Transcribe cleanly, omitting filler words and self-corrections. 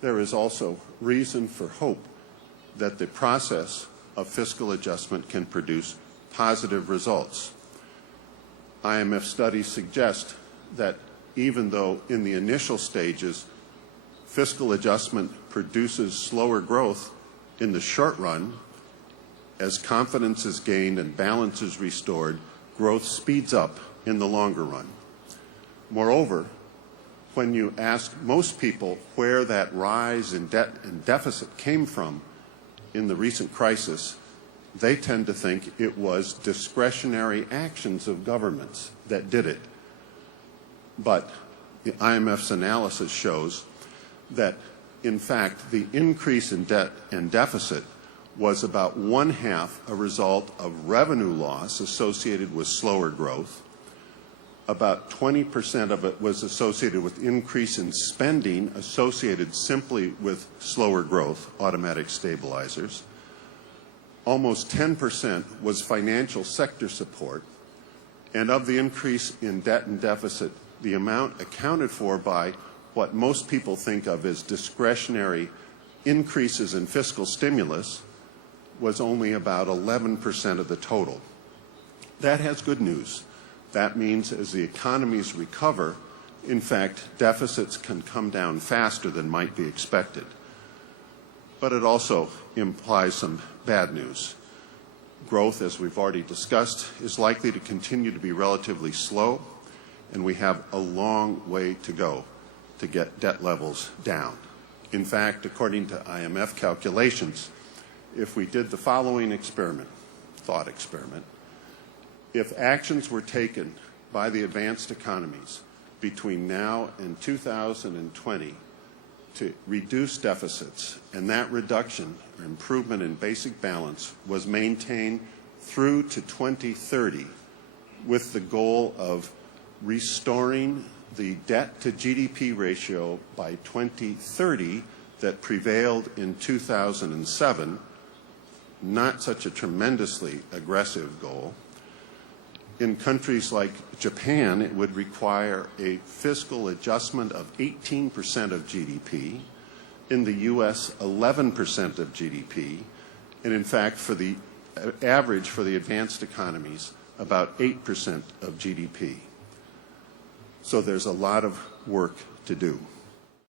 there is also reason for hope that the process of fiscal adjustment can produce positive results. IMF studies suggest that even though in the initial stages fiscal adjustment produces slower growth in the short run, as confidence is gained and balance is restored, growth speeds up in the longer run. Moreover, when you ask most people where that rise in debt and deficit came from in the recent crisis, they tend to think it was discretionary actions of governments that did it. But the IMF's analysis shows that, in fact, the increase in debt and deficit was about one-half a result of revenue loss associated with slower growth. About 20% of it was associated with increase in spending associated simply with slower growth, automatic stabilizers. Almost 10% was financial sector support. And of the increase in debt and deficit, the amount accounted for by what most people think of as discretionary increases in fiscal stimulus was only about 11% of the total. That has good news. That means as the economies recover, in fact, deficits can come down faster than might be expected. But it also implies some bad news. Growth, as we've already discussed, is likely to continue to be relatively slow, and we have a long way to go to get debt levels down. In fact, according to IMF calculations, if we did the following experiment, thought experiment, if actions were taken by the advanced economies between now and 2020 to reduce deficits, and that reduction or improvement in basic balance was maintained through to 2030 with the goal of restoring the debt to GDP ratio by 2030 that prevailed in 2007, not such a tremendously aggressive goal. In countries like Japan, it would require a fiscal adjustment of 18% of GDP. In the U.S., 11% of GDP. And in fact, for the average for the advanced economies, about 8% of GDP. So there's a lot of work to do.